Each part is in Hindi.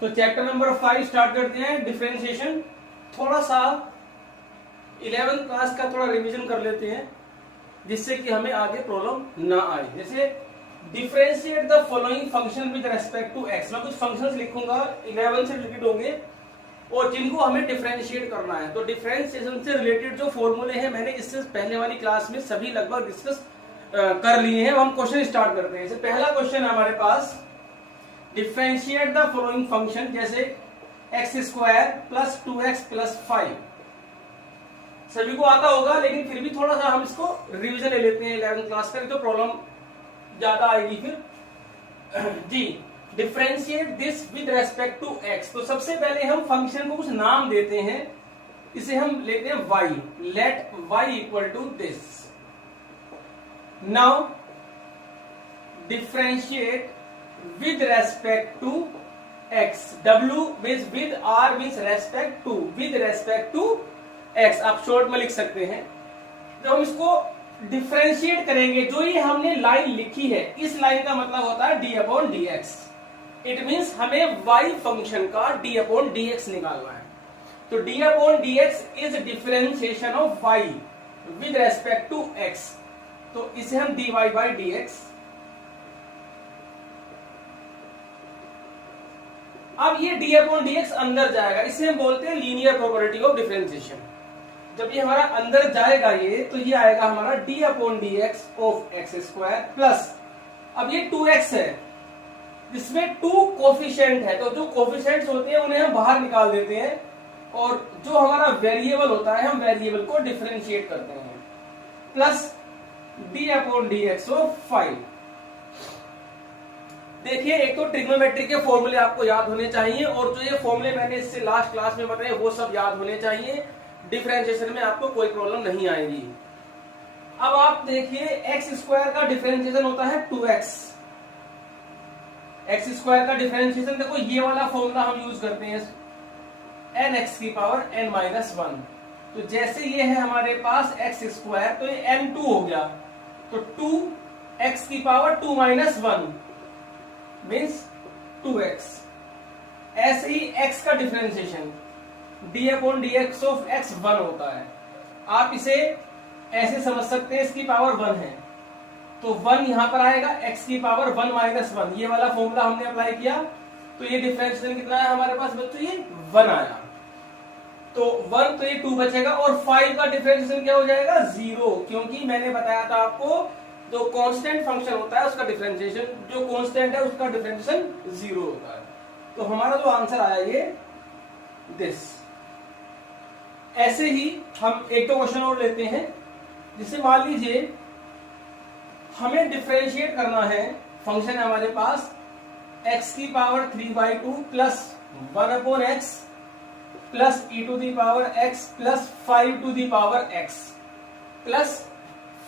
तो चैप्टर नंबर 5 स्टार्ट करते हैं, डिफरेंशिएशन। थोड़ा सा 11th क्लास का थोड़ा रिवीजन कर लेते हैं जिससे कि हमें आगे प्रॉब्लम ना आए। जैसे differentiate the following function with respect to x. मैं कुछ फंक्शंस लिखूंगा 11 से रिलेटेड होंगे और जिनको हमें डिफरेंशिएट करना है। तो डिफरेंशिएशन से रिलेटेड जो फॉर्मूले हैं मैंने इससे पहले वाली क्लास में सभी लगभग डिस्कस कर लिए हैं। हम क्वेश्चन स्टार्ट करते हैं। जैसे पहला क्वेश्चन है हमारे पास, डिफरेंशिएट द फॉलोइंग फंक्शन, जैसे x square plus 2x plus 5। सभी को आता होगा लेकिन फिर भी थोड़ा सा हम इसको रिवीजन ले लेते हैं 11th क्लास का, तो प्रॉब्लम ज्यादा आएगी फिर जी। Differentiate this with respect to X. तो सबसे पहले हम फंक्शन को कुछ नाम देते हैं। इसे हम लेते हैं y, let y equal to this. Now differentiate with respect to x, w means with, r means respect to, with respect to x आप शॉर्ट में लिख सकते हैं। जब हम इसको डिफरेंशिएट करेंगे, जो ये हमने लाइन लिखी है, इस लाइन का मतलब होता है d upon d x. It means हमें y फंक्शन का d अपॉन डी एक्स निकालना है। तो d upon d x is differentiation of y with respect to x। तो इसे हम dy बाई डी एक्स। अब ये d अपॉन डी एक्स अंदर जाएगा, इसे हम बोलते हैं लीनियर प्रोपर्टी ऑफ डिफरेंशिएशन। जब ये हमारा अंदर जाएगा तो ये आएगा हमारा d upon d x of x square plus, अब ये 2x है जिसमें 2 कोफिशिएंट है, तो जो कोफिशिएंट्स होते हैं उन्हें हम बाहर निकाल देते हैं और जो हमारा वेरिएबल होता है हम वेरिएबल को डिफरेंशिएट करते हैं, plus d upon d x of 5। देखिए, एक तो ट्रिग्नोमेट्री के फॉर्मूले आपको याद होने चाहिए और जो ये फॉर्मूले मैंने इससे लास्ट क्लास में बताए वो सब याद होने चाहिए। डिफरेंशिएशन में आपको कोई प्रॉब्लम नहीं आएगी। अब आप देखिए, एक्स स्क्वायर का डिफरेंशिएशन होता है 2x। एक्स स्क्वायर का डिफरेंशिएशन देखो, ये वाला फॉर्मूला हम यूज करते हैं nx की पावर n माइनस 1। तो जैसे ये है हमारे पास एक्स स्क्वायर, तो ये n2 हो गया, तो 2x की पावर 2 माइनस 1 मीन्स 2x। ऐसे ही x का differentiation d upon d x of x 1 होता है। आप इसे ऐसे समझ सकते हैं, इसकी पावर 1 है तो 1 यहां पर आएगा, x की पावर 1 माइनस 1, ये वाला फॉर्मूला हमने अप्लाई किया तो ये डिफरेंशिएशन कितना है हमारे पास बच्चों, ये 1 आया। तो 1 तो ये 2 बचेगा और 5 का डिफरेंशिएशन क्या हो जाएगा, 0, क्योंकि मैंने बताया था आपको जो कांस्टेंट फंक्शन होता है उसका डिफरेंशिएशन, जो कांस्टेंट है उसका डिफरेंशिएशन 0 होता है। तो हमारा जो आंसर आया ये दिस। ऐसे ही हम एक दो क्वेश्चन और लेते हैं। जिसे मान लीजिए हमें डिफरेंशिएट करना है, फंक्शन है हमारे पास x की power 3/2 plus 1 upon x plus e to the power x plus 5 to the power x plus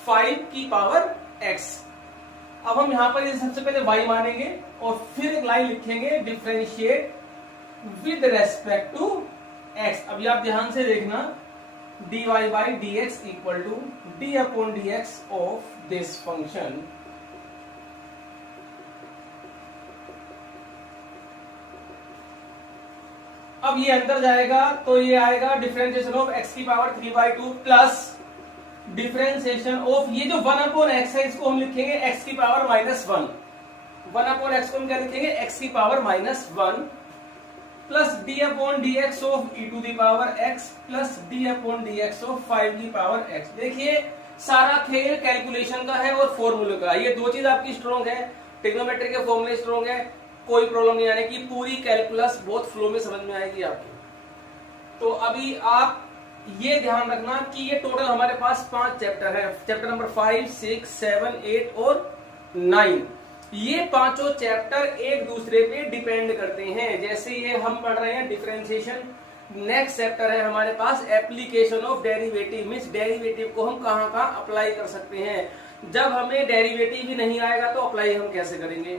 5 की पावर x। अब हम यहां पर सबसे पहले y मानेंगे और फिर एक लाइन लिखेंगे, differentiate with respect to x। अभी आप ध्यान से देखना, dy by d x equal to d upon d x of this function अब ये अंदर जाएगा तो ये आएगा डिफरेंशिएशन ऑफ x की पावर 3/2 प्लस डिफरेंशिएशन ऑफ ये जो 1 अपॉन एक्स है इसको हम लिखेंगे x की पावर माइनस 1। 1 अपॉन एक्स को हम क्या लिखेंगे, x की power minus 1 plus d upon d x of e to the power x plus d upon d x of 5 की पावर x। देखिए, सारा खेल कैलकुलेशन का है और फॉर्मूले का। ये दो चीज आपकी स्ट्रॉन्ग है, ट्रिग्नोमेट्री के फॉर्मूले स्ट्रॉन्ग है, कोई प्रॉब्लम नहीं आने की, पूरी कैलकुलस बहुत फ्लो में समझ में आएगी आपको। तो अभी आप ये ध्यान रखना कि ये टोटल हमारे पास 5 चैप्टर है, चैप्टर नंबर 5, 6, 7, 8 और 9। ये पांचों चैप्टर एक दूसरे पे डिपेंड करते हैं। जैसे ये हम पढ़ रहे हैं डिफरेंशिएशन, नेक्स्ट चैप्टर है हमारे पास application of derivative, means derivative को हम कहाँ कहाँ अप्लाई कर सकते हैं। जब हमें डेरिवेटिव ही नहीं आएगा तो अप्लाई हम कैसे करेंगे।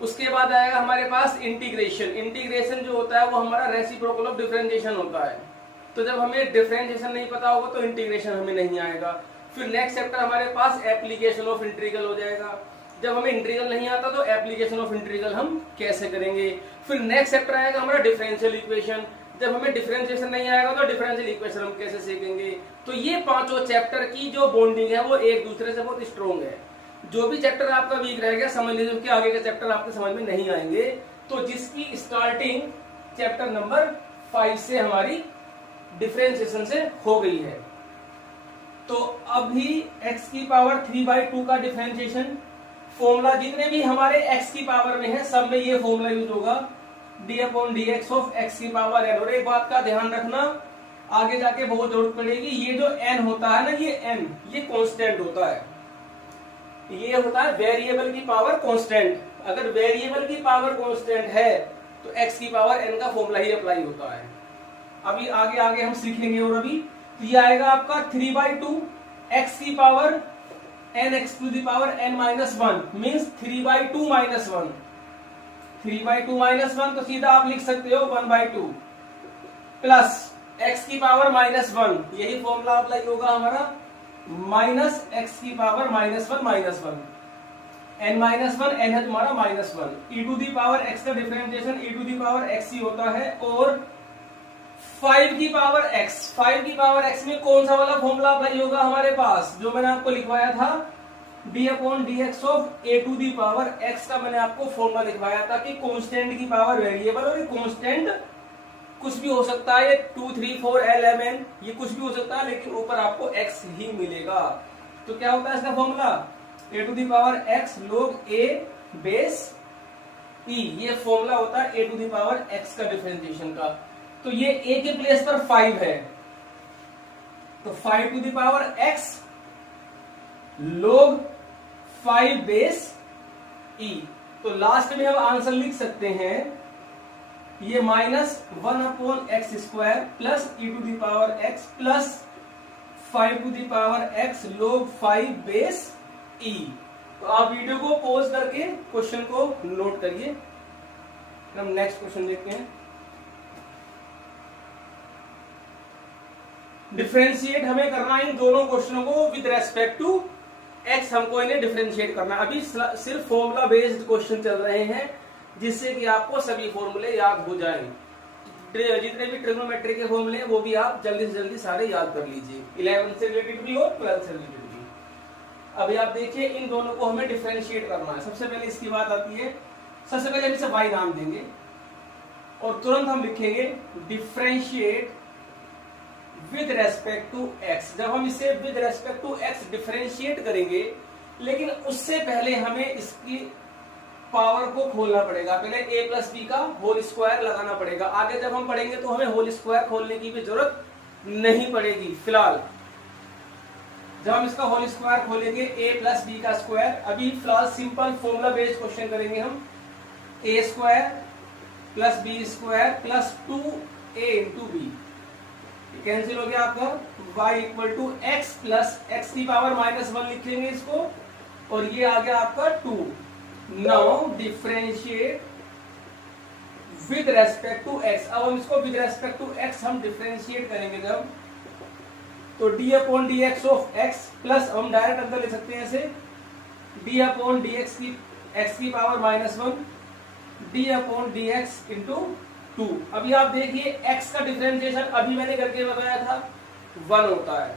उसके बाद आएगा हमारे पास इंटीग्रेशन। इंटीग्रेशन जो होता है वो हमारा रेसिप्रोकल ऑफ डिफरेंशिएशन होता है। तो जब हमें डिफरेंशिएशन नहीं पता होगा तो इंटीग्रेशन हमें नहीं आएगा। फिर नेक्स्ट चैप्टर हमारे पास एप्लीकेशन ऑफ इंटीग्रल हो जाएगा। जब हमें इंटीग्रल नहीं आता तो एप्लीकेशन ऑफ इंटीग्रल हम कैसे करेंगे। फिर नेक्स्ट चैप्टर आएगा हमारा डिफरेंशियल इक्वेशन, जब हमें डिफरेंशिएशन नहीं आएगा तो डिफरेंशियल इक्वेशन हम कैसे सीखेंगे। तो ये पांचों चैप्टर की जो बॉन्डिंग है वो एक दूसरे से बहुत स्ट्रॉन्ग है। जो भी चैप्टर आपका वीक रह गया समझ लीजिए कि आगे के चैप्टर आपके समझ में नहीं आएंगे। तो जिसकी स्टार्टिंग चैप्टर नंबर 5 से हमारी डिफरेंशिएशन से हो गई है। तो अभी x की पावर 3/2 का डिफरेंशिएशन फॉर्मूला जितने भी हमारे x की पावर में है सब में ये फॉर्मूला यूज होगा, d/dx ऑफ x की पावर n। और एक बात का ध्यान रखना, आगे जाके बहुत जरूरत पड़ेगी, ये जो n होता है ना, ये n ये कांस्टेंट होता है, ये होता है वेरिएबल की पावर कांस्टेंट। अगर वेरिएबल की पावर कांस्टेंट है तो x की पावर n का फॉर्मूला ही अप्लाई होता है। अभी आगे आगे हम सीखेंगे। और अभी तो ये आएगा आपका 3/2 x की power n x to the power n minus 1 means 3/2 minus 1, 3/2 minus 1 तो सीधा आप लिख सकते हो 1/2 प्लस x की पावर माइनस 1, यही फॉर्मूला अप्लाई होगा हमारा, माइनस x की power minus 1 minus 1, n minus 1 n है तुम्हारा minus 1, e to the power x का differentiation e to the power x ही होता है। और 5 की पावर x, 5 की पावर x में कौन सा वाला फॉर्मूला अप्लाई होगा हमारे पास, जो मैंने आपको लिखवाया था d/dx of a to the power x का मैंने आपको फॉर्मूला लिखवाया था कि कांस्टेंट की पावर वेरिएबल, और ये कांस्टेंट कुछ भी हो सकता है, 2 3 4 l m n ये कुछ भी हो सकता है, लेकिन ऊपर आपको x ही मिलेगा। तो क्या होता है इसका formula, a to the power x log a base e, ये फॉर्मूला होता है a to the power x का डिफरेंशिएशन का। तो ये a के प्लेस पर 5 है, तो 5 to the power x log 5 base e। तो लास्ट में हम आंसर लिख सकते हैं ये -1/x² plus e to the power x plus 5 to the power x log 5 base e। तो आप वीडियो को पॉज करके क्वेश्चन को नोट करिए। हम नेक्स्ट क्वेश्चन देखते हैं। डिफरेंशिएट हमें करना है इन दोनों क्वेश्चनों को विद रेस्पेक्ट टू x, हमको इन्हें डिफरेंशिएट करना है। अभी सिर्फ फॉर्मूला बेस्ड क्वेश्चन चल रहे हैं जिससे कि आपको सभी फॉर्मूले याद हो जाएं। जितने भी ट्रिग्नोमेट्री के फॉर्मूले हैं वो भी आप जल्दी से जल्दी सारे याद कर लीजिए, 11 से रिलेटेड भी और 12 से रिलेटेड भी। अभी आप देखिए इन दोनों को हमें डिफरेंशिएट करना है। सबसे पहले इसकी बात आती है, सबसे पहले हम इसे y नाम देंगे और तुरंत हम लिखेंगे differentiate with respect to x। जब हम इसे with respect to x differentiate करेंगे, लेकिन उससे पहले हमें इसकी पावर को खोलना पड़ेगा। पहले a प्लस बी का होल स्क्वायर लगाना पड़ेगा। आगे जब हम पढ़ेंगे तो हमें होल स्क्वायर खोलने की भी जरूरत नहीं पड़ेगी। फिलहाल जब हम इसका होल स्क्वायर खोलेंगे a प्लस बी का स्क्वायर, अभी फिलहाल सिंपल फॉर्मूला बेस्ड क्वेश्चन करेंगे हम। a square plus b square plus 2a into b, cancel हो गया आपका, y equal to x plus x की पावर -1 लिख लेंगे इसको, और ये आ गया आपका 2। Now differentiate with respect to x। अब हम इसको विद रेस्पेक्ट टू x हम डिफरेंशिएट करेंगे जब, तो d/dx ऑफ x प्लस, हम डायरेक्ट अंदर ले सकते हैं इसे, d/dx की x की पावर -1 d/dx इंटू 2। अभी आप देखिए x का डिफरेंशिएशन अभी मैंने करके बताया था 1 होता है,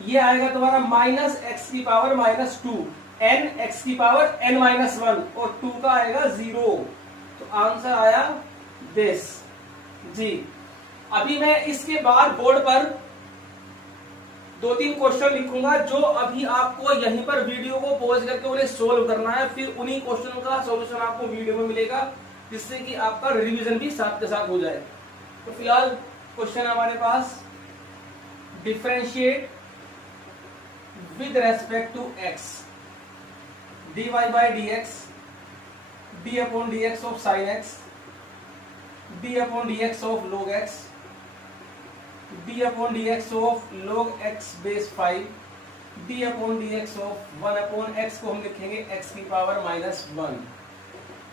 ये आएगा तुम्हारा -x की पावर -2 n x की पावर n-1 और 2 का आएगा 0। तो आंसर आया दिस जी। अभी मैं इसके बाद बोर्ड पर 2-3 क्वेश्चन लिखूंगा जो अभी आपको यहीं पर वीडियो को पॉज करके उन्हें सोल्व करना है, फिर उन्हीं क्वेश्चन का सॉल्यूशन आपको वीडियो में मिलेगा, जिससे कि आपका रिवीजन भी साथ के साथ हो जाए। तो फिलहाल क्वेश्चन हमारे पास, differentiate with respect to x dy/dx d/dx of sin x d/dx of log x d/dx of log x base 5 d/dx of 1/x को हम लिखेंगे x की पावर -1।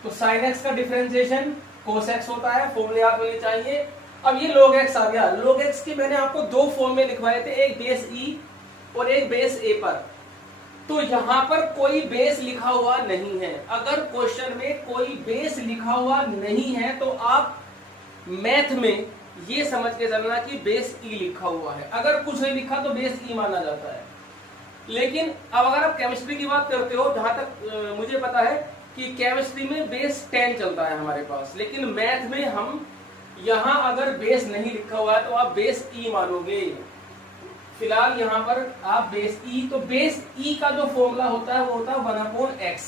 तो sin x का डिफरेंशिएशन cos x होता है, फॉर्मूले याद होने चाहिए। अब ये log x आ गया। log x की मैंने आपको 2 फॉर्म में लिखवाए थे, एक बेस e और एक बेस a पर। तो यहां पर कोई बेस लिखा हुआ नहीं है। अगर क्वेश्चन में कोई बेस लिखा हुआ नहीं है तो आप मैथ में ये समझ के चलना कि बेस ई लिखा हुआ है। अगर कुछ नहीं लिखा तो बेस ई माना जाता है। लेकिन अब अगर आप केमिस्ट्री की बात करते हो, जहां तक मुझे पता है कि केमिस्ट्री में बेस 10 चलता है हमारे पास, लेकिन मैथ में हम यहां अगर बेस नहीं लिखा हुआ है तो आप बेस ई मानोगे। फिलहाल यहां पर आप बेस ई, तो बेस ई का जो फॉर्मूला होता है वो होता है 1/x।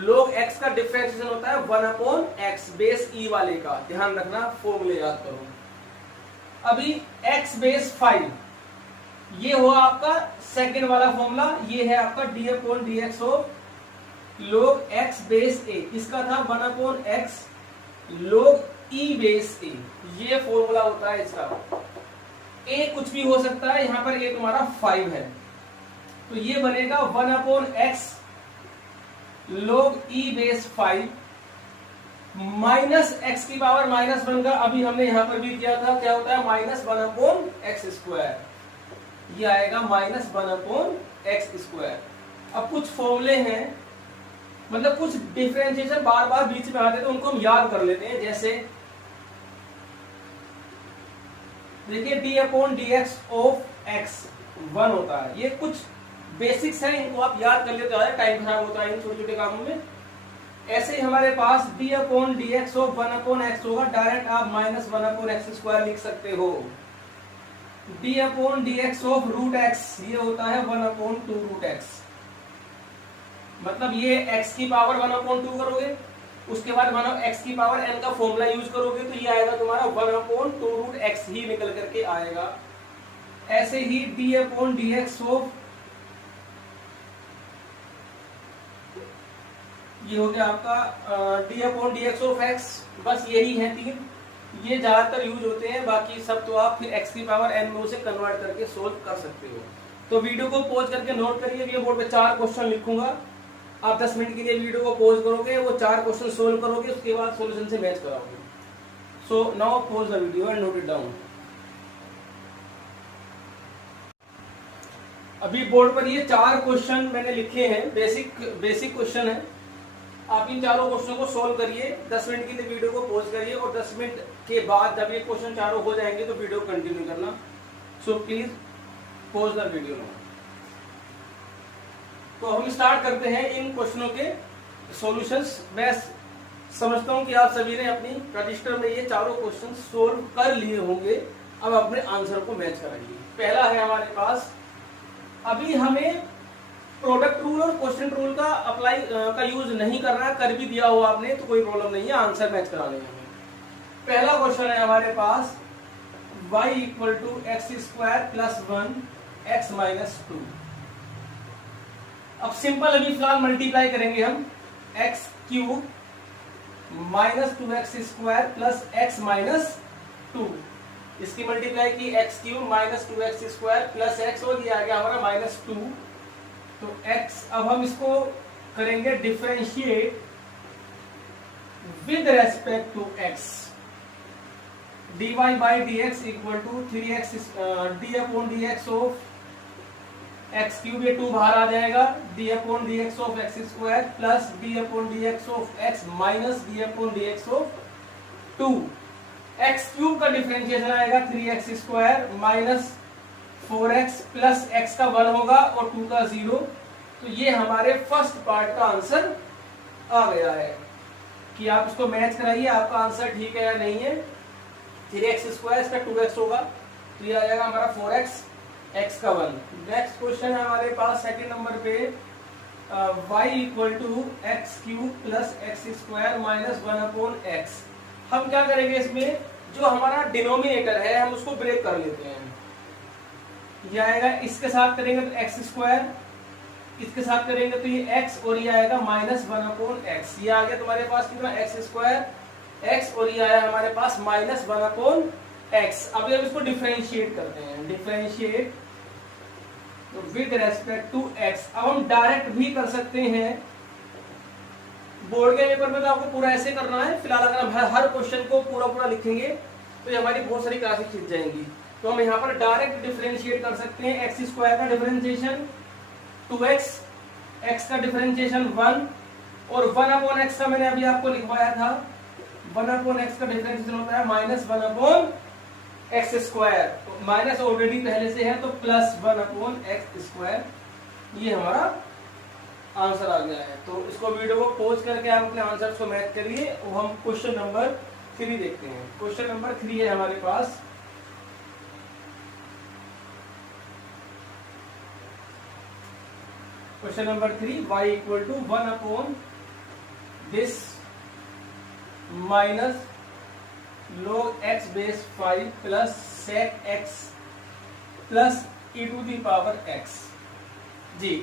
log x का डिफरेंशिएशन होता है 1/x बेस ई वाले का, ध्यान रखना, फॉर्मूले याद करो। अभी x बेस 5 ये हुआ आपका सेकंड वाला फॉर्मूला, ये है आपका d/dx of log x base a, इसका था 1/x log e base a, ये फॉर्मूला होता है इसका। a कुछ भी हो सकता है, यहां पर a तुम्हारा 5 है, तो ये बनेगा 1/x log e base 5 minus x की पावर -1 का, अभी हमने यहां पर भी किया था, क्या होता है -1/x स्क्वायर, ये आएगा -1/x स्क्वायर। अब कुछ फॉर्मूले हैं, मतलब कुछ डिफरेंशिएशन बार बार बीच में आते हैं तो उनको हम याद कर लेते हैं। जैसे देखिए d/dx ऑफ x 1 होता है, ये कुछ बेसिक्स है, इनको आप याद कर लेते हैं, टाइम खराब होता है इन छोटे छोटे कामों में। ऐसे ही हमारे पास d/dx ऑफ 1/x होगा, डायरेक्ट आप -1/x स्क्वायर लिख सकते हो। d/dx ऑफ √x ये होता है 1/2√x, मतलब ये x की पावर 1/2 करोगे, उसके बाद मानो x की पावर n का फॉर्मूला यूज करोगे तो ये आएगा तुम्हारा 1/2√x ही निकल करके आएगा। ऐसे ही d/dx ऑफ, ये हो गया आपका d/dx ऑफ x, बस यही है 3, ये ज्यादातर यूज होते हैं, बाकी सब तो आप फिर x की पावर n में उसे कन्वर्ट करके सोल्व कर सकते हो। तो वीडियो को पॉज करके नोट करिए, ये बोर्ड पे 4 क्वेश्चन लिखूंगा, आप 10 मिनट के लिए वीडियो को पॉज करोगे, वो 4 क्वेश्चन सोल्व करोगे, उसके बाद सॉल्यूशन से मैच कराओगे। So now pause the video and note it down. अभी बोर्ड पर ये 4 क्वेश्चन मैंने लिखे हैं, बेसिक क्वेश्चन है। आप इन चारों क्वेश्चन को सोल्व करिए, 10 मिनट के लिए वीडियो को पॉज करिए, और 10 मिनट के बाद जब ये क्वेश्चन चारों हो जाएंगे तो वीडियो कंटिन्यू करना। So please pause the video. तो हम स्टार्ट करते हैं इन क्वेश्चनों के सॉल्यूशंस। मैं समझता हूं कि आप सभी ने अपनी रजिस्टर में ये चारों क्वेश्चन सोल्व कर लिए होंगे, अब अपने आंसर को मैच कराइए। पहला है हमारे पास, अभी हमें प्रोडक्ट रूल और क्वेश्चन रूल का अप्लाई का यूज नहीं करना है, कर भी दिया हो आपने तो कोई प्रॉब्लम नहीं है, आंसर मैच कराने में। पहला क्वेश्चन है हमारे पास y = x² + 1 x - 2। अब सिंपल अभी फिलहाल मल्टीप्लाई करेंगे हम, x³ -2x² + x - 2, इसकी मल्टीप्लाई की x³ -2x² + x, और ये आ गया हमारा -2। तो x, अब हम इसको करेंगे differentiate with respect to x, dy/dx = 3x d/dx of x³ ये 2 बाहर आ जाएगा, d/dx of x² plus d/dx of x minus d/dx of 2। x³ का डिफरेंशिएशन आएगा 3x² minus 4x plus x का 1 होगा और 2 का 0। तो ये हमारे फर्स्ट पार्ट का आंसर आ गया है, कि आप इसको मैच कराइए, आपका आंसर ठीक है या नहीं है। 3x² इसका 2x होगा, तो ये आ जाएगा हमारा 4x, x का 1। नेक्स्ट क्वेश्चन है हमारे पास सेकंड नंबर पे, y = x³ + x² - 1/x। हम क्या करेंगे, इसमें जो हमारा डिनोमिनेटर है हम उसको ब्रेक कर लेते हैं। ये आएगा, इसके साथ करेंगे तो x², इसके साथ करेंगे तो ये x, और ये आएगा -1/x। ये आ गया तुम्हारे पास कितना, x², x, और ये आया हमारे पास -1/x। अभी हम इसको डिफरेंशिएट करते हैं, differentiate with respect to x। अब हम डायरेक्ट भी कर सकते हैं, बोर्ड के पेपर में तो आपको पूरा ऐसे करना है। फिलहाल अगर हम हर क्वेश्चन को पूरा लिखेंगे तो ये हमारी बहुत सारी क्लासेस खींच जाएंगी। तो हम यहाँ पर डायरेक्ट डिफरेंशिएट कर सकते हैं, x² का डिफरेंशिएशन 2x, x का डिफरेंशिएशन 1 और 1/x का मैंने अभी आपको लिखवाया था 1/x का डिफरेंशिएशन होता है -1/x²। माइनस ऑलरेडी पहले से है तो +1/x²। ये हमारा आंसर आ गया है। तो इसको वीडियो को पॉज करके आप अपने आंसर्स को मैच करिए और हम क्वेश्चन नंबर 3 देखते हैं। क्वेश्चन नंबर 3 है हमारे पास। Question number 3, y equal to 1/this minus log x base 5 plus sec x plus e⁻x। जी,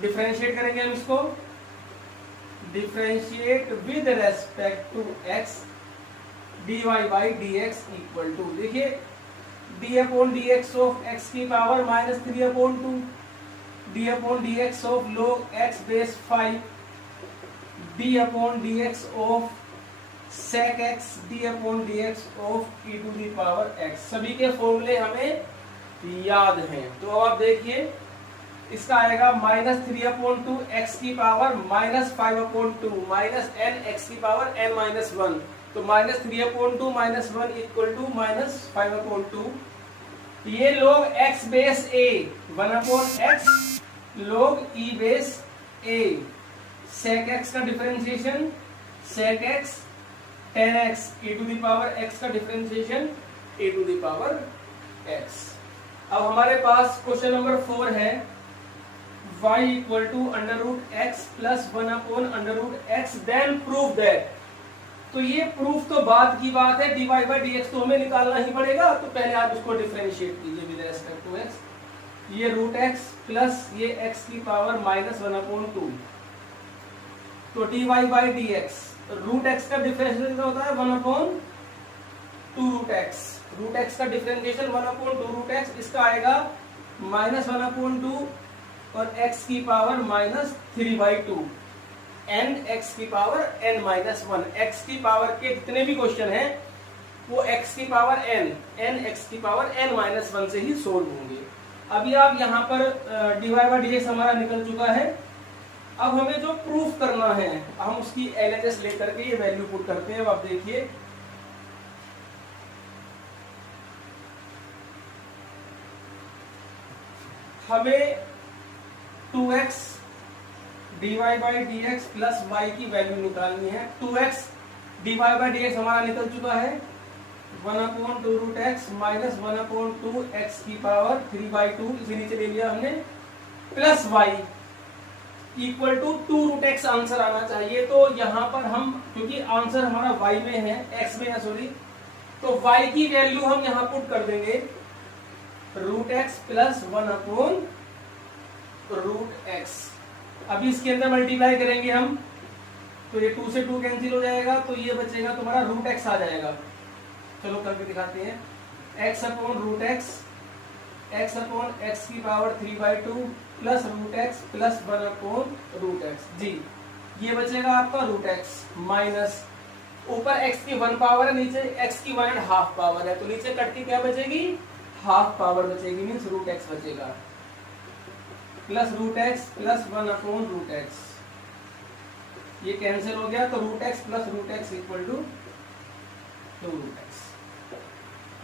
डिफरेंशिएट करेंगे हम इसको। Differentiate with respect to x dy/dx equal to, देखिए d/dx ऑफ x की power -3/2 d/dx of log x base 5 d/dx of sec x d/dx of e⁻x। सभी के फॉर्मूले हमें याद हैं। तो अब आप देखिए इसका आएगा -3/2 x की पावर -5/2 माइनस n x की पावर n-1। तो -3/2 -1 इक्वल टू -5/2। ये log x base a 1/x log e base a sec x का differentiation sec x tan x e⁻x का डिफरेंशिएशन e⁻x। अब हमारे पास क्वेश्चन नंबर 4 है y equal to √x plus 1/√x then prove that. तो ये प्रूफ तो बाद की बात है, dy/dx तो हमें निकालना ही पड़ेगा। तो पहले आप इसको डिफरेंशिएट कीजिए विद रेस्पेक्ट टू x। ये √x प्लस ये x की पावर -1/2। तो dy/dx √x का डिफरेंशिएशन होता है 1/2√x। √x का डिफरेंशिएशन 1/2√x। इसका आएगा -1/2 और x की पावर -3/2 एंड x की पावर n-1। x की पावर के जितने भी क्वेश्चन हैं वो x की पावर n x की पावर n-1 से ही सोल्व होंगे। अभी आप यहाँ पर dy/dx हमारा निकल चुका है। अब हमें जो प्रूफ करना है हम उसकी LHS लेकर के ये वैल्यू पुट करते हैं। अब आप देखिए हमें 2x dy/dx प्लस y की वैल्यू निकालनी है। 2x dy/dx हमारा निकल चुका है 1/2√x माइनस 1/2 x की पावर 3/2, इसे नीचे ले लिया हमने, plus y equal to 2√x answer आना चाहिए। तो यहाँ पर हम, क्योंकि आंसर हमारा y में है, x में है सॉरी, तो y की वैल्यू हम यहाँ पुट कर देंगे √x प्लस 1/√x। अभी इसके अंदर मल्टीप्लाई करेंगे हम तो ये 2 से 2 कैंसिल हो जाएगा, तो ये बचेगा तुम्हारा √x आ जाएगा। चलो करके दिखाते हैं। x/√x x/x की power 3/2 plus √x plus 1/√x। जी, ये बचेगा आपका √x माइनस ऊपर x की 1 पावर है, नीचे x की 1.5 पावर है, तो नीचे कट के क्या बचेगी, हाफ पावर बचेगी, मीन्स √x बचेगा प्लस √x प्लस 1/√x। ये कैंसिल हो गया तो √x plus √x equal to 2√x।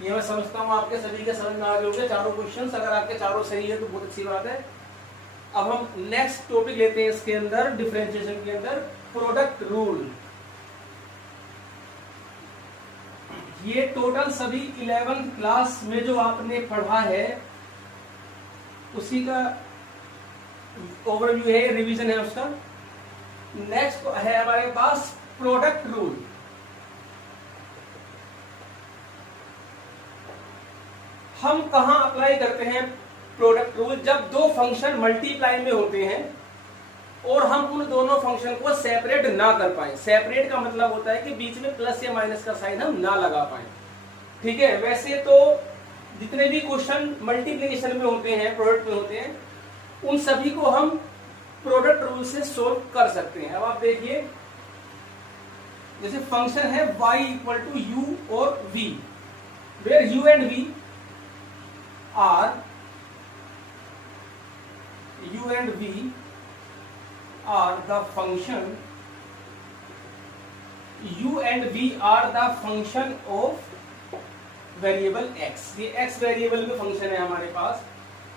ये मैं समझता हूँ आपके सभी के समझ में आ गए होंगे चारों क्वेश्चंस। अगर आपके चारों सही है तो बहुत अच्छी बात है। अब हम नेक्स्ट टॉपिक लेते हैं इसके अंदर, डिफरेंशिएशन के अंदर, प्रोडक्ट रूल। ये टोटल सभी 11th क्लास में जो आपने पढ़ा है उसी का ओवरव्यू है, रिवीजन है उसका। नेक्स्ट है हमारे पास प्रोडक्ट रूल। हम कहां अप्लाई करते हैं प्रोडक्ट रूल, जब दो फंक्शन मल्टीप्लाई में होते हैं और हम उन दोनों फंक्शन को सेपरेट ना कर पाए। सेपरेट का मतलब होता है कि बीच में प्लस या माइनस का साइन हम ना लगा पाए, ठीक है। वैसे तो जितने भी क्वेश्चन मल्टीप्लिकेशन में होते हैं, प्रोडक्ट में होते हैं, उन सभी को हम प्रोडक्ट रूल से सोल्व कर सकते हैं। अब आप देखिए, जैसे फंक्शन है y इक्वल टू u और v, where u and v are u and v are the function, u and v are the function of variable x। ये x वेरिएबल में फंक्शन है हमारे पास।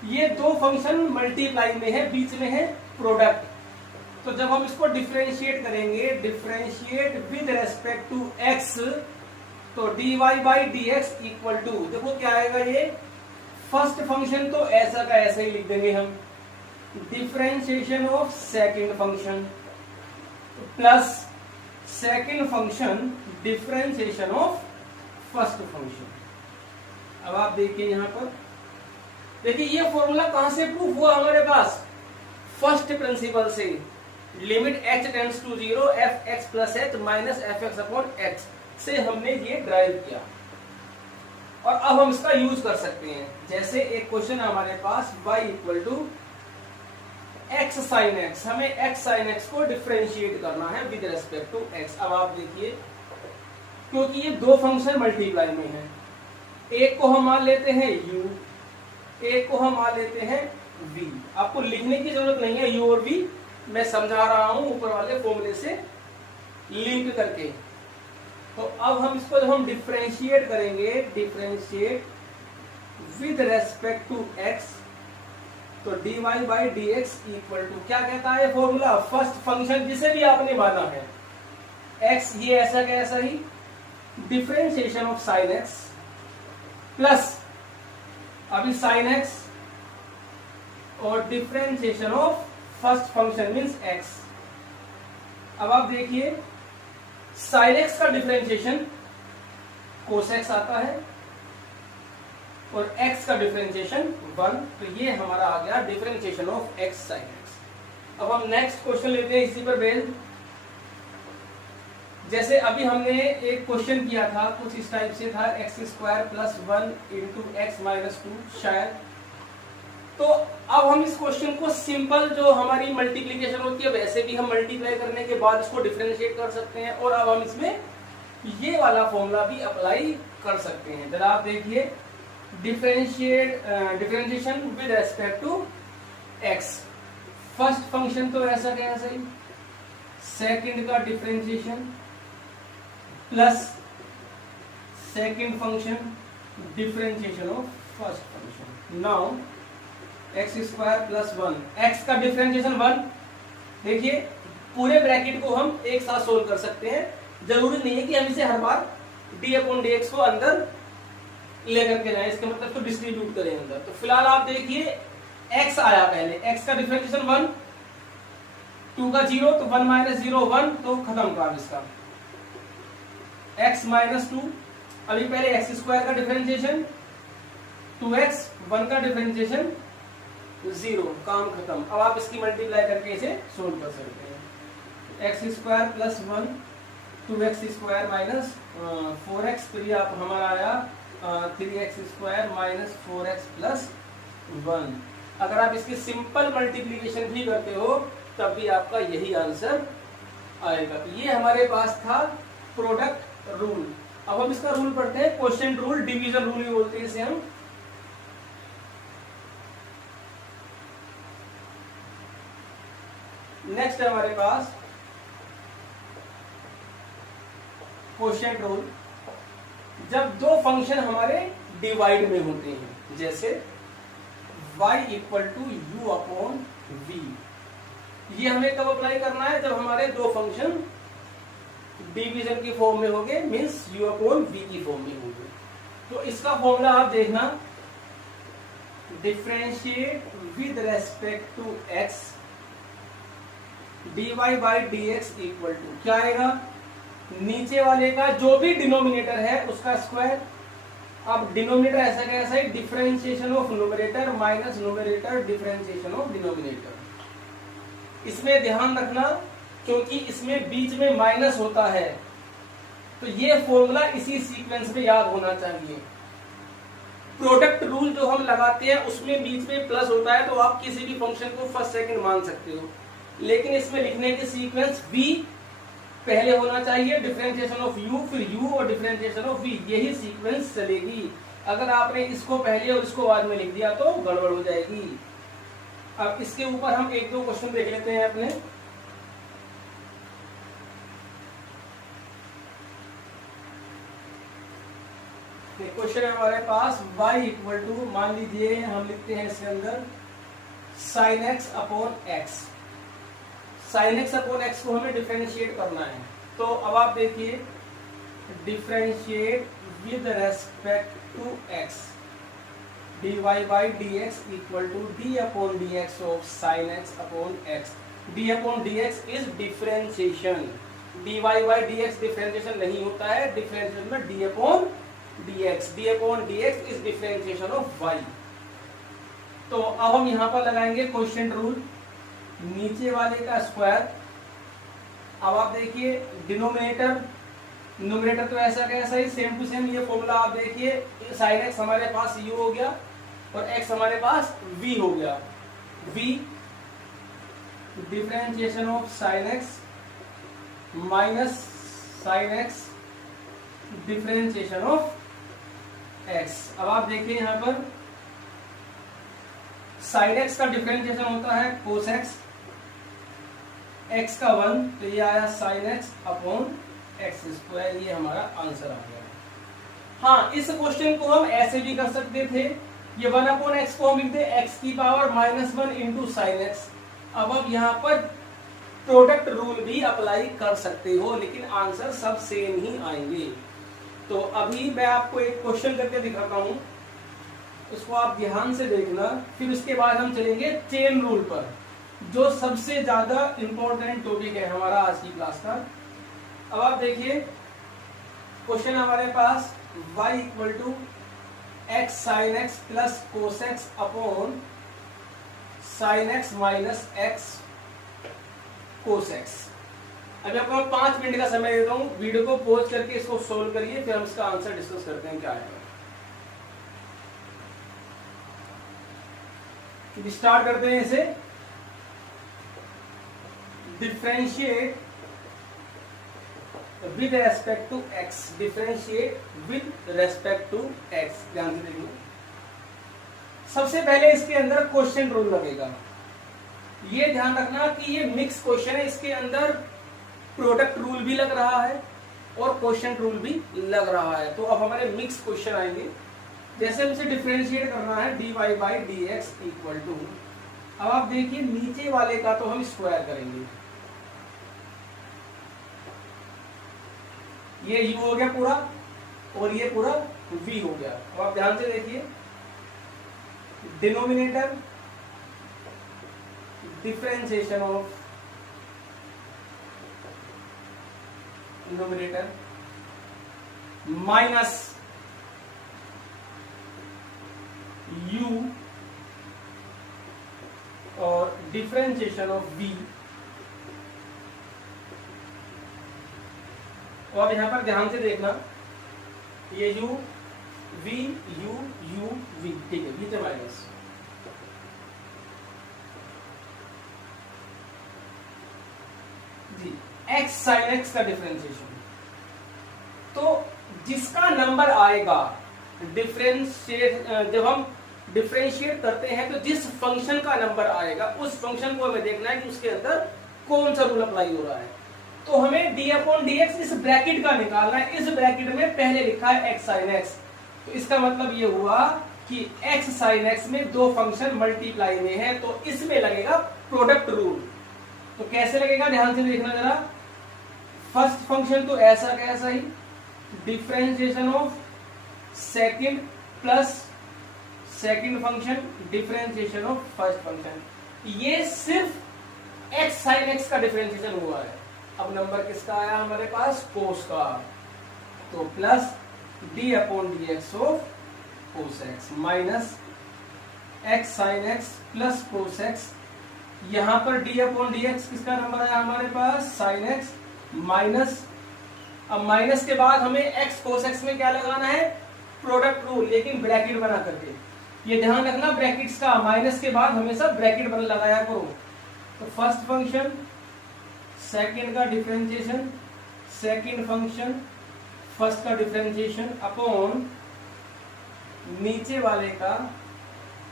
ये दो फंक्शन मल्टीप्लाई में है, बीच में है प्रोडक्ट। तो जब हम इसको डिफरेंशिएट करेंगे, differentiate with respect to x, तो dy by d x equal to, देखो क्या आएगा, ये फर्स्ट फंक्शन तो ऐसा का ऐसा ही लिख देंगे हम, differentiation of second function plus second function differentiation of first function. अब आप देखिए यहां पर, देखिए ये फॉर्मूला कहां से प्रूफ हुआ हमारे पास, फर्स्ट प्रिंसिपल से, limit h tends to 0 f x plus h minus f x upon h से हमने ये ड्राइव किया। और अब हम इसका यूज कर सकते हैं। जैसे एक क्वेश्चन है हमारे पास, y equal to x sine x, हमें x साइन एक्स को डिफरेंशिएट करना है विद रेस्पेक्ट टू x। अब आप देखिए, क्योंकि ये दो फंक्शन मल्टीप्लाई में है, एक को हम मान लेते हैं u, एक को हम मान लेते हैं v। आपको लिखने की जरूरत नहीं है u और v, मैं समझा रहा हूं ऊपर वाले फॉर्मूले से लिंक करके। तो अब हम इसको जब हम डिफरेंशिएट करेंगे, differentiate with respect to x, तो dy by d x equal to, क्या कहता है फॉर्मूला, फर्स्ट फंक्शन जिसे भी आपने माना है x, ये ऐसा का ऐसा ही, differentiation of sine x plus अभी साइन x और differentiation of first function means x। अब आप देखिए, साइन x का डिफरेंशिएशन कोस x आता है और x का डिफरेंशिएशन 1, तो ये हमारा आ गया differentiation of x sine x। अब हम नेक्स्ट क्वेश्चन लेते हैं इसी पर बेस्ड। जैसे अभी हमने एक क्वेश्चन किया था, कुछ इस टाइप से था, x square plus 1 into x minus 2 शायद। तो अब हम इस क्वेश्चन को सिंपल जो हमारी मल्टीप्लीकेशन होती है वैसे भी हम मल्टीप्लाई करने के बाद इसको डिफरेंशिएट कर सकते हैं, और अब हम इसमें ये वाला फॉर्मूला भी अप्लाई कर सकते हैं। जरा आप देखिए, differentiation with respect to x, first function तो ऐसा क्या ऐसा ही, सेकंड का differentiation plus second function differentiation of first function. Now x square plus 1, x का डिफरेंशिएशन 1, देखिए पूरे ब्रैकेट को हम एक साथ सोल्व कर सकते हैं, जरूरी नहीं है कि हम इसे हर बार डी अपॉन डी एक्स को अंदर लेकर के जाए, इसका मतलब तो डिस्ट्रीब्यूट करें अंदर। तो फिलहाल आप देखिए, x आया पहले, x का डिफरेंशिएशन 1, 2 का 0, तो 1 माइनस 0 1, तो खत्म काम इसका। x माइनस 2, अभी पहले एक्स स्क्वायर का डिफरेंशिएशन 2x, 1 का डिफरेंशिएशन 0, काम खत्म। अब आप इसकी मल्टीप्लाई करके इसे सोल्व कर सकते हैं। X square plus 1, 2x square minus 4x, फिर ये आप हमारा आया 3x square minus 4x plus 1। अगर आप इसकी सिंपल मल्टीप्लीकेशन भी करते हो तब भी आपका यही आंसर आएगा। तो ये हमारे पास था प्रोडक्ट रूल। अब हम इसका रूल पढ़ते हैं, क्वोशिएंट रूल, डिवीजन रूल भी बोलते हैं इसे हम। नेक्स्ट है हमारे पास क्वोशिएंट रूल। जब दो फंक्शन हमारे डिवाइड में होते हैं, जैसे y equal to u upon v, ये हमें कब अप्लाई करना है, जब हमारे दो फंक्शन डिवीजन की फॉर्म में होंगे, मींस u अपॉन v की फॉर्म में होंगे। तो इसका फॉर्मूला आप देखना, differentiate with respect to x, dy by d x equal to, क्या आएगा, नीचे वाले का जो भी डिनोमिनेटर है उसका स्क्वायर। अब डिनोमिनेटर ऐसा कैसा है, differentiation of numerator minus numerator differentiation of denominator. इसमें ध्यान रखना, क्योंकि इसमें बीच में माइनस होता है, तो ये फॉर्मूला इसी सीक्वेंस में याद होना चाहिए। प्रोडक्ट रूल जो हम लगाते हैं उसमें बीच में प्लस होता है, तो आप किसी भी फंक्शन को फर्स्ट सेकंड मान सकते हो, लेकिन इसमें लिखने की सीक्वेंस v पहले होना चाहिए, डिफरेंशिएशन ऑफ u, फिर u और डिफरेंशिएशन ऑफ v, यही सीक्वेंस चलेगी। अगर आपने इसको पहले और इसको बाद में लिख दिया तो गड़बड़ हो जाएगी। अब इसके ऊपर हम एक दो क्वेश्चन देख लेते हैं अपने। क्वेश्चन है हमारे पास y इक्वल टू, मान लीजिए हम लिखते हैं इसके अंदर sin x upon x। sin x upon x को हमें डिफरेंशिएट करना है। तो अब आप देखिए, differentiate with respect to x, dy by dx equal to d upon dx of sin x upon x। d upon dx is differentiation, dy by dx differentiation नहीं होता है, डिफरेंशिएशन में d upon dx, d upon dx is differentiation of y। तो अब हम यहां पर लगाएंगे क्वोशिएंट रूल, नीचे वाले का स्क्वायर। अब आप देखिए डिनोमिनेटर न्यूमरेटर तो ऐसा कैसा ही सेम टू सेम, ये फॉर्मूला आप देखिए, sin x हमारे पास u हो गया और x हमारे पास v हो गया। v differentiation of sin x minus sin x differentiation of x। अब आप देखिए यहां पर sin x का डिफरेंशिएशन होता है cos x, x का 1, तो ये आया sin x upon x square, ये हमारा आंसर आ गया। हाँ, इस क्वेश्चन को हम ऐसे भी कर सकते थे, ये 1 अपॉन एक्स को हम लिखते x की पावर -1 इंटू साइन एक्स। अब यहाँ पर प्रोडक्ट रूल भी अप्लाई कर सकते हो, लेकिन आंसर सब सेम ही आएंगे। तो अभी मैं आपको एक क्वेश्चन करके दिखाता हूं, उसको आप ध्यान से देखना, फिर उसके बाद हम चलेंगे चेन रूल पर, जो सबसे ज्यादा इंपॉर्टेंट टॉपिक है हमारा आज की क्लास का। अब आप देखिए क्वेश्चन हमारे पास y equal to x sine x plus cos x upon sine x minus x cos x. अभी आपको मैं 5 मिनट का समय देता हूं, वीडियो को पॉज करके इसको सोल्व करिए, फिर हम इसका आंसर डिस्कस करते हैं क्या है। स्टार्ट करते हैं इसे। Differentiate with respect to x, differentiate with respect to x। ध्यान से देखिए, सबसे पहले इसके अंदर क्वेश्चन रूल लगेगा। ये ध्यान रखना कि ये मिक्स क्वेश्चन है, इसके अंदर प्रोडक्ट रूल भी लग रहा है और क्वेश्चन रूल भी लग रहा है। तो अब हमारे मिक्स क्वेश्चन आएंगे। जैसे हमसे डिफरेंशिएट करना है dy by dx equal to, अब आप देखिए नीचे वाले का तो हम स्क्वायर करेंगे, ये u हो गया पूरा और ये पूरा v हो गया। अब आप ध्यान से देखिए, denominator differentiation of denominator minus u और डिफरेंशिएशन ऑफ v। और यहां पर ध्यान से देखना, ये u v u u v, ठीक है, v माइनस। जी, x sin x का डिफरेंशिएशन। तो जिसका नंबर आएगा डिफरेंशिएट, जब हम डिफरेंशिएट करते हैं तो जिस फंक्शन का नंबर आएगा उस फंक्शन को हमें देखना है कि उसके अंदर कौन सा रूल अप्लाई हो रहा है। तो हमें d अपॉन dx इस ब्रैकेट का निकालना है। इस ब्रैकेट में पहले लिखा है x sin x, तो इसका मतलब ये हुआ कि x sin x में दो फंक्शन मल्टीप्लाई में है, तो इसमें लगेगा प्रोडक्ट रूल। तो कैसे लगेगा, ध्यान से देखना जरा। फर्स्ट फंक्शन तो ऐसा कैसा ही, differentiation of second plus second function differentiation of first function. ये सिर्फ x sin x का डिफरेंशिएशन हुआ है। अब नंबर किसका आया हमारे पास, कोस का, तो plus d upon dx of cos x minus x sin x plus cos x। यहां पर d अपॉन dx किसका नंबर आया हमारे पास, sin x माइनस, अब माइनस के बाद हमें x कोस x में क्या लगाना है, प्रोडक्ट रूल, लेकिन ब्रैकेट बना करके। ये ध्यान रखना, ब्रैकेट्स का माइनस के बाद हमेशा ब्रैकेट बना लगाया करो। तो फर्स्ट फंक्शन सेकंड का डिफरेंशिएशन, सेकंड फंक्शन फर्स्ट का डिफरेंशिएशन अपॉन नीचे वाले का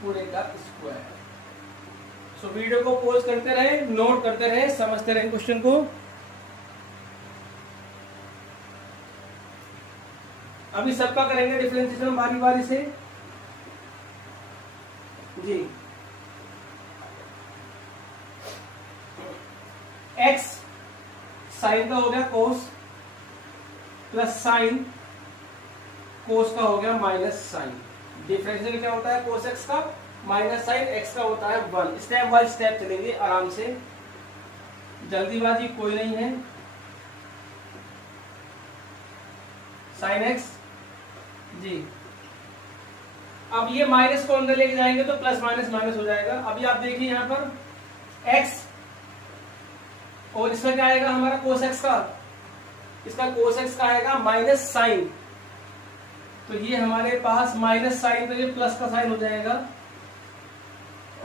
पूरे का स्क्वायर। सो वीडियो को पॉज करते रहे, नोट करते रहे, समझते रहे क्वेश्चन को। अभी सबका करेंगे डिफरेंशिएशन बारी बारी से जी। x साइन का हो गया कोस, प्लस साइन कोस का हो गया माइनस साइन। डिफरेंशियल क्या होता है कोस x का, माइनस साइन x का होता है 1। स्टेप बाय स्टेप चलेंगे आराम से, जल्दीबाजी कोई नहीं है। साइन x जी, अब ये माइनस को अंदर लेके जाएंगे तो प्लस माइनस माइनस हो जाएगा। अभी आप देखिए यहाँ पर x और इसमें क्या आएगा हमारा कोस x का, इसका कोस x का आएगा माइनस साइन, तो ये हमारे पास माइनस साइन, तो ये प्लस का साइन हो जाएगा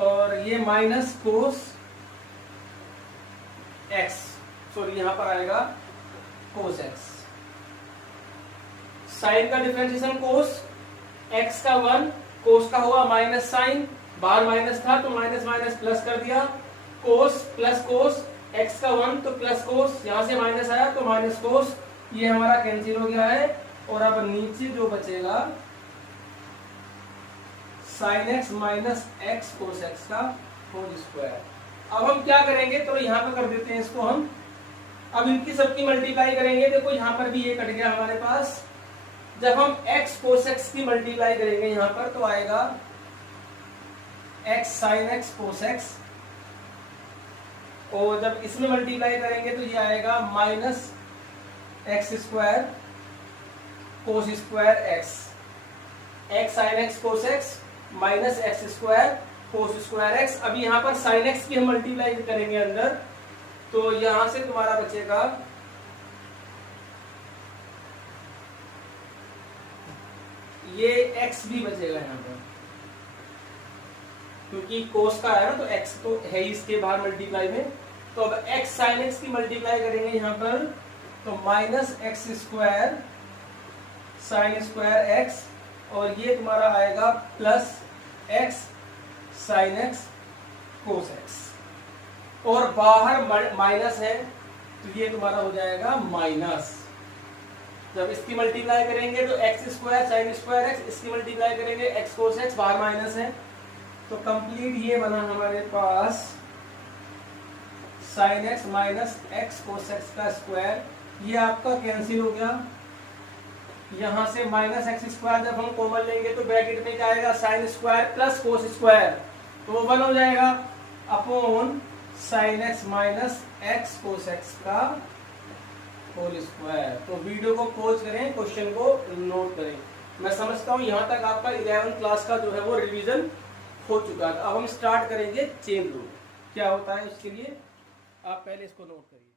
और ये माइनस कोस x, सॉरी यहां पर आएगा कोस x। साइन का डिफरेंशिएशन कोस, x का 1, कोस का हुआ माइनस साइन, बाहर माइनस था तो माइनस माइनस प्लस कर दिया, कोस प्लस कोस, x का 1 तो प्लस कोस, यहां से माइनस आया तो माइनस कोस, ये हमारा कैंसिल हो गया है। और अब नीचे जो बचेगा sign x minus x cos x का होल स्क्वायर। अब हम क्या करेंगे, तो यहाँ पे कर देते हैं इसको हम। अब इनकी सबकी मल्टीप्लाई करेंगे, देखो यहाँ पर भी ये कट गया हमारे पास। जब हम x कोस x की मल्टीप्लाई करेंगे यहाँ पर तो आएगा x sine x cos x, और जब इसमें मल्टीप्लाई करेंगे तो ये आएगा minus x square cos square x, x sine x cos x minus x square cos square x। अभी यहाँ पर साइन x की हम मल्टीप्लाई करेंगे अंदर, तो यहां से तुम्हारा बचेगा ये x भी बचेगा यहाँ पर, क्योंकि कोस का है ना तो x तो है ही इसके बाहर मल्टीप्लाई में। तो अब x साइन x की मल्टीप्लाई करेंगे यहाँ पर तो minus x square sine square x, और ये तुम्हारा आएगा plus x sine x cos x, और बाहर माइनस है तो ये तुम्हारा हो जाएगा माइनस। जब इसकी मल्टीप्लाई करेंगे तो x square sine square x, इसकी मल्टीप्लाई करेंगे एक्स कोस एक्स, बाहर माइनस है तो कंप्लीट ये बना हमारे पास sine x minus x cos x का स्क्वायर। ये आपका कैंसिल हो गया, यहां से माइनस एक्स स्क्वायर जब हम कॉमन लेंगे तो ब्रैकेट में क्या आएगा sine square plus cos square, तो वो 1 हो जाएगा upon sine x minus x cos x का होल स्क्वायर। तो वीडियो को पॉज करें, क्वेश्चन को नोट करें। मैं समझता हूं यहां तक आपका 11th क्लास का जो है वो रिवीजन हो चुका है। अब हम स्टार्ट करेंगे चेन रूल, क्या होता है उसके लिए आप पहले इसको नोट करिए।